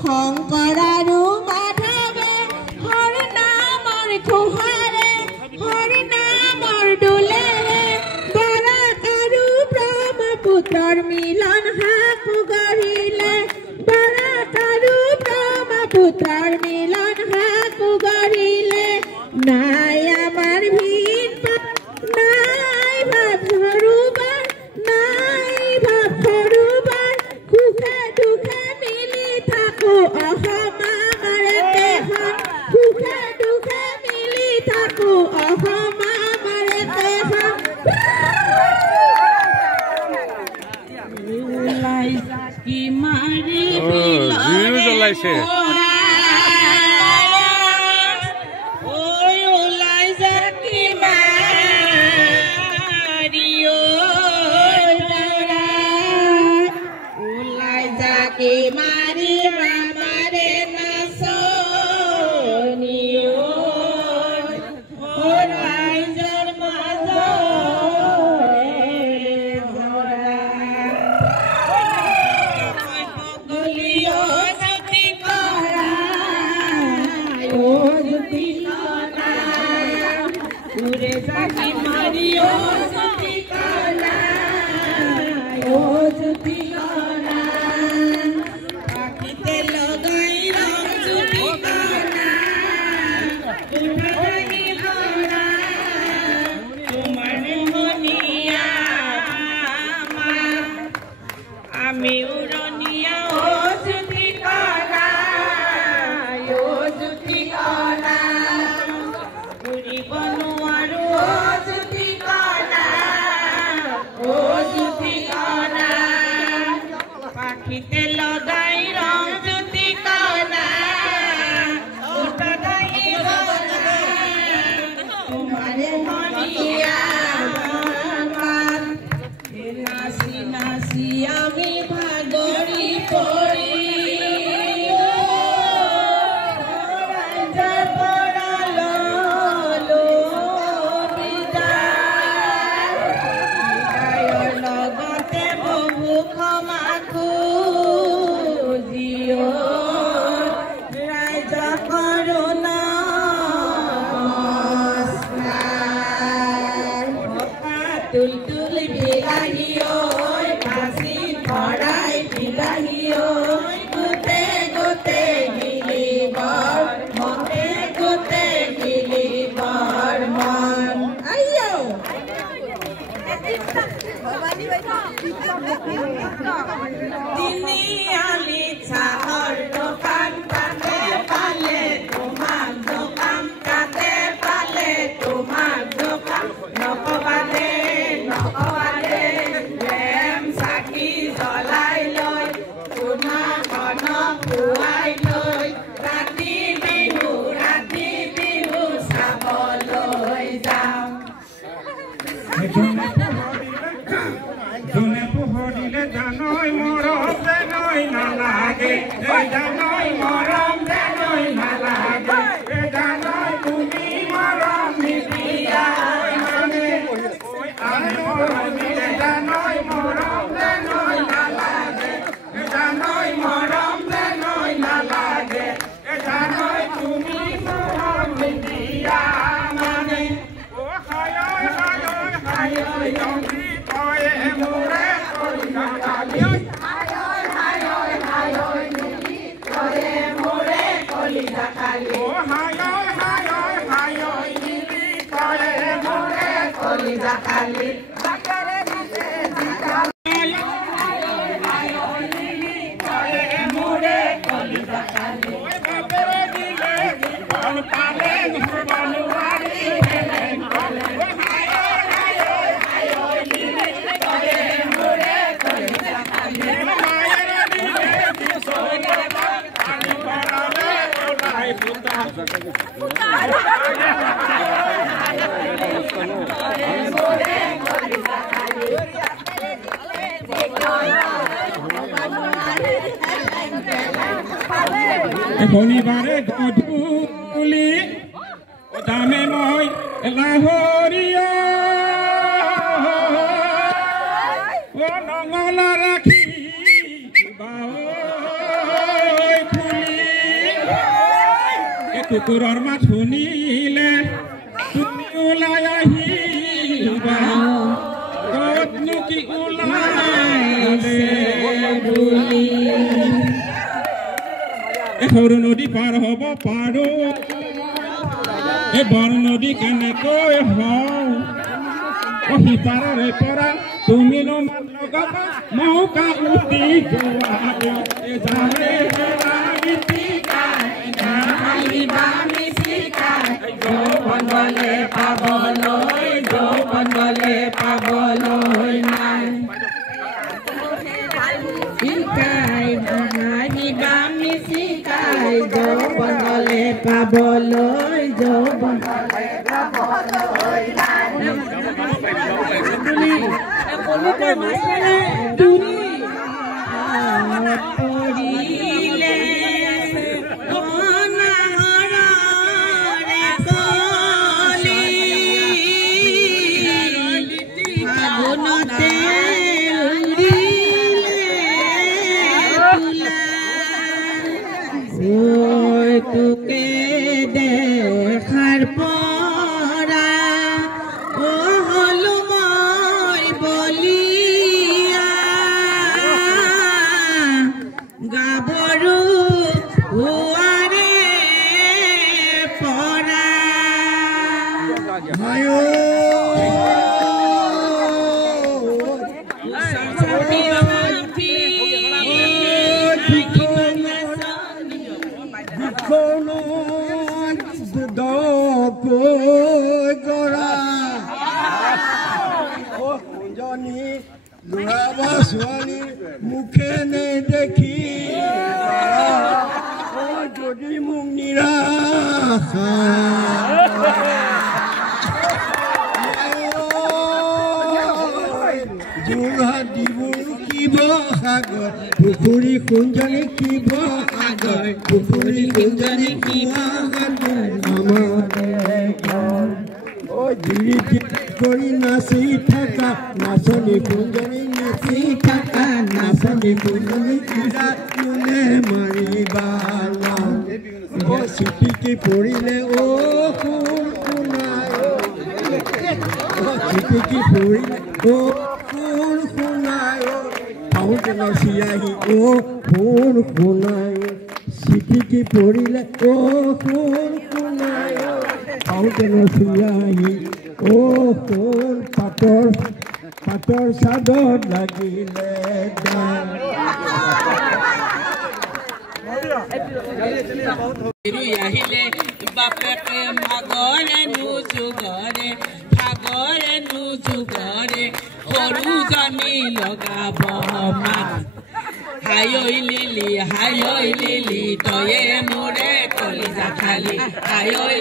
শংকৰ আৰু মাধৱে হৰ নামৰ খোহাৰে হৰ নামৰ দোলেৰে বৰাক আৰু ব্ৰহ্মপুত্ৰৰ মিলন হাকু গঢ়িলে বৰাক আৰু ব্ৰহ্মপুত্ৰৰ মিলন হাকু গঢ়িলে নাই আমাৰ ভিন নাই ভাৱ সৰুবাৰ নাই ভাৱ সৰুবাৰ সুখে দুখে মিলি থাকো অসম আমাৰ একেখন সুখে দুখে মিলি থাকো অসম আমাৰ একেখন ওলাই কি মাৰি জ্বলাইছে শনিবাৰে গধূলি দামে মই লাহৰীয়া নঙলা ৰাখি কুকুৰৰ মাত শুনিলে তুমি ওলাই আহিবা ক'তনো কি ওলালে বুলি সৰু নদী পাৰ হ'ব পাৰো এই বৰ নদী কেনেকৈ হওঁ সিপাৰৰে পৰা তুমি লগাবা মৌকা উঠি পাবলৈ পাবলৈ নাই শিকাই হাঁহিবা মিচিকাই যৌৱনলে পাবলৈ যৌৱনলে পাবলৈ পৰিলে তোকে দেখাৰ পৰা হলো মই বলিয়া গাভৰু হোৱাৰে পৰা ছোৱালী মুখে নেদেখি যদি মোক নিৰাশা যোৰহাট ডিব্ৰুগড় শিৱসাগৰ পুখুৰী কুঞ্জনী শিৱসাগৰ পুখুৰী কুঞ্জনী শিৱসাগৰ কৰি নাচি থকা নাচনী কুঞ্জনী নাচি থকা নাচনী কুঞ্জনী কোনে মাৰিবা চিটিকি পৰিলে সুৰ শুনাই চিটিকি পৰিলে সুৰ শুনাই পাওঁতে নাচি আহি সুৰ শুনাই চিটিকি পৰিলে সুৰ শুনাই পাওঁতে নাচি আহি সোণ পাতৰ চাদৰ লাগিলে আহিলে বাপেকে মাগৰে নুজুগৰে ভাগৰে নুজুগৰে সৰুজনী লগাব মাত হায়ৈ লিলি তয়ে মোৰে কলিজা খালি হায়ৈ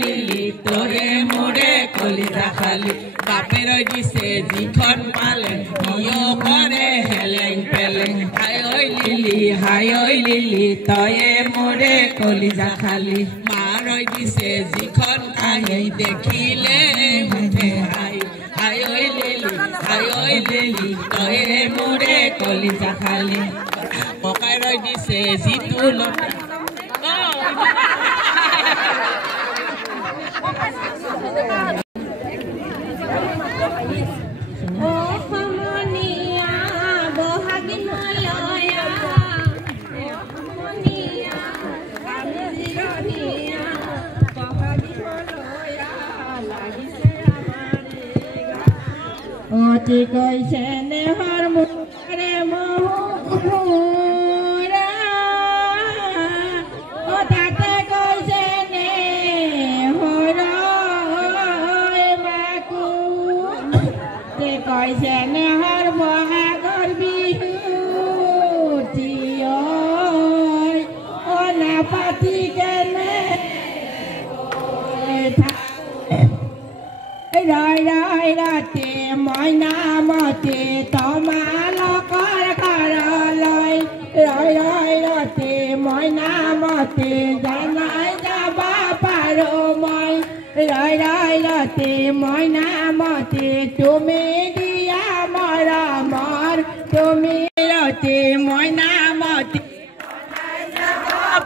লিলি তয়ে মোৰে কলিজা খালি বাপেৰ দিছে যিখন পালে কিয় কৰে হেলেং পেলেং হায়ৈ লিলি তয়ে মোৰে কলিজা খালি মাৰৈ দিছে যিখন কাহি দেখিলে মুঠে হায়ৈ লিলি তয়ে মোৰে কলিজা খালি ককাই ৰৈ দিছে যিটো লতা অতি কৈছে নেহৰ মুখৰে মহুৰা তাতে কৈছে নেহৰ মাকো কৈছে নেহৰ বহাগৰ বিহু নাপাতি কেনে ৰৈ ৰাতি মইনামতি তোমালোকৰ ঘৰলৈ ৰৈ ৰাতি মইনামতি জনাই যাব পাৰো মই ৰৈ ৰাতি মইনামতি তুমি দিয়া মৰমৰ তুমি ৰাতি মইনামতি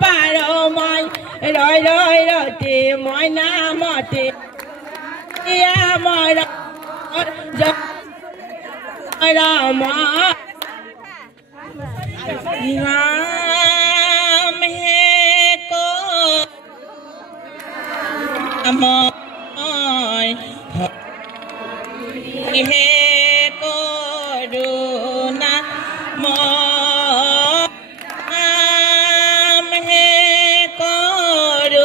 পাৰো মই ময়না মতে আমার রাম রাম হে কো আমায় হে করুণা রাম হে করুণাময়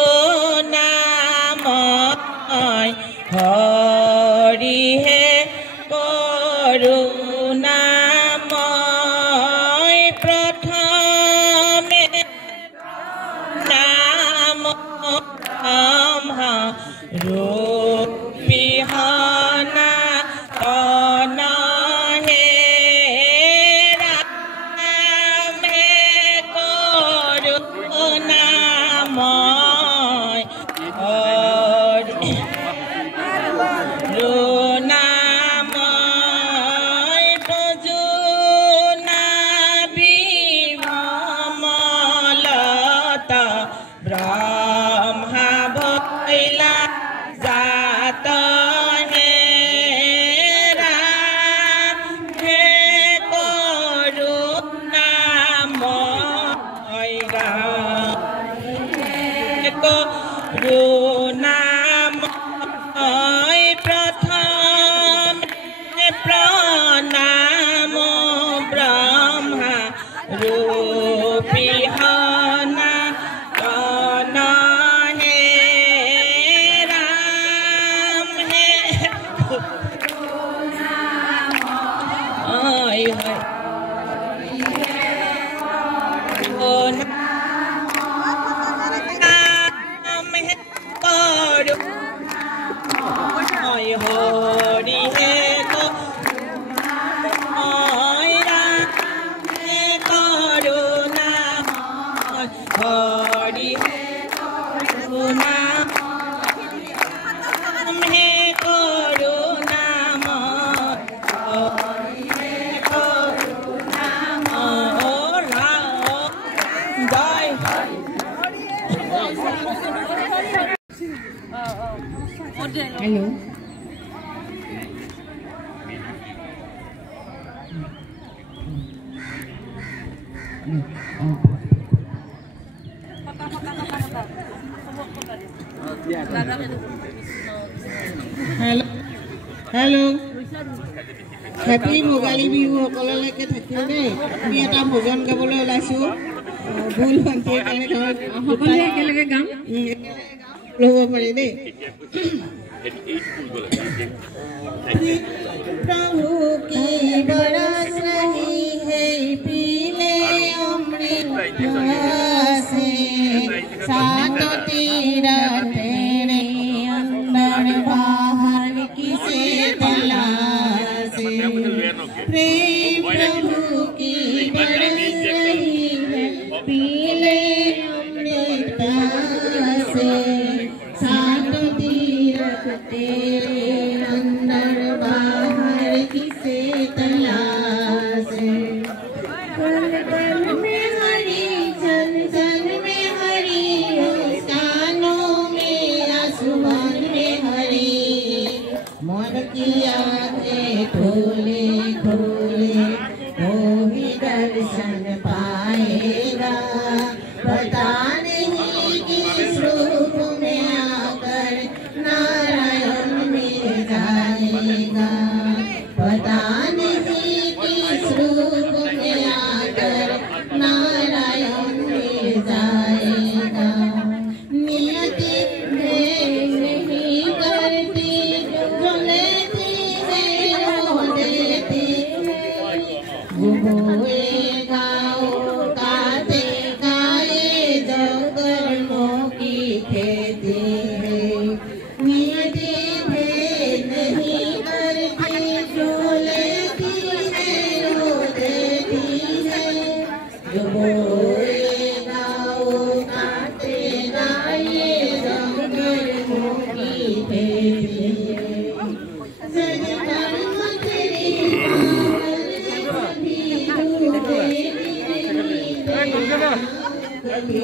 হরি হে করুণাময় প্রথমে নাম রূপিহনা তন হে রাম হে করুণাময় করুণাময় প্রজুনা বিমলতা ব্রহ্মা ভৈলা জাত হে রাম হে করুণাময় রাম করুণাময় প্রথম প্রণাম ব্রহ্মা রূপিহনা তন হে রাম হে করুণাময় হরি হে করুণাময় হরি হে Hello. Hello. Hello. Happy Mogali Bihu সকললৈকে থাকিল দেই আমি এটা ভোজন গাবলৈ ওলাইছো ভুল ভন্তিৰ কাৰণে সকলোৱে একেলগে গাম ল'ব পাৰি দেই प्रभु की बरस रही है पीले अमृत से सात तीरा तेरे अंदर बाहर किसे तलाशे प्रेम प्रभु की बरस रही है पीले अमृत से सात तीरथ तेरे अंदर बाहर किसे तलाशे कल कल में हरी जल जल में हरी कानों में आसमान में हरी मन की आंखें खोले खोले वो भी दर्शन पाएगा पता नहीं किस रूप में आकर नारायण मिल जाएगा पता नहीं किस रूप में आकर नारायण मिल जाएगा नियति नहीं करती जो लेती है वो देती है वो बोएगा वो काटेगा ये जो कर्मों की खेती है नियति नहीं करती जो लेती है वो देती है जो बोएगा वो काटेगा ये जो कर्मों की खेती है सजकर्म तेरी कभी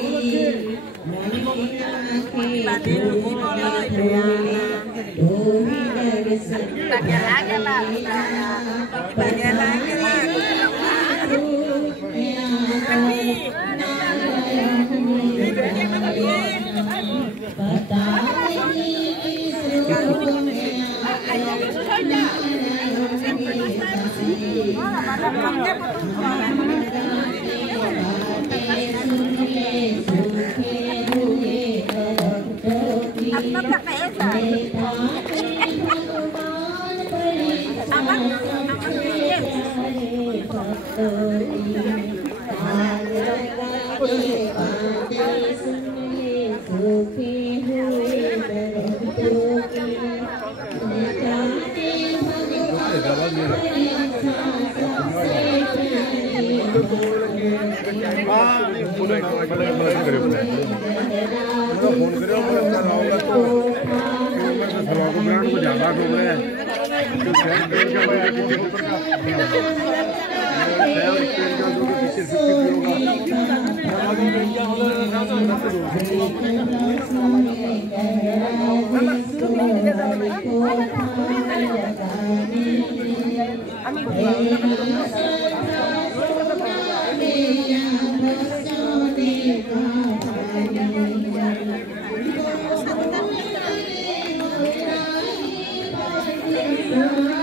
Thank you.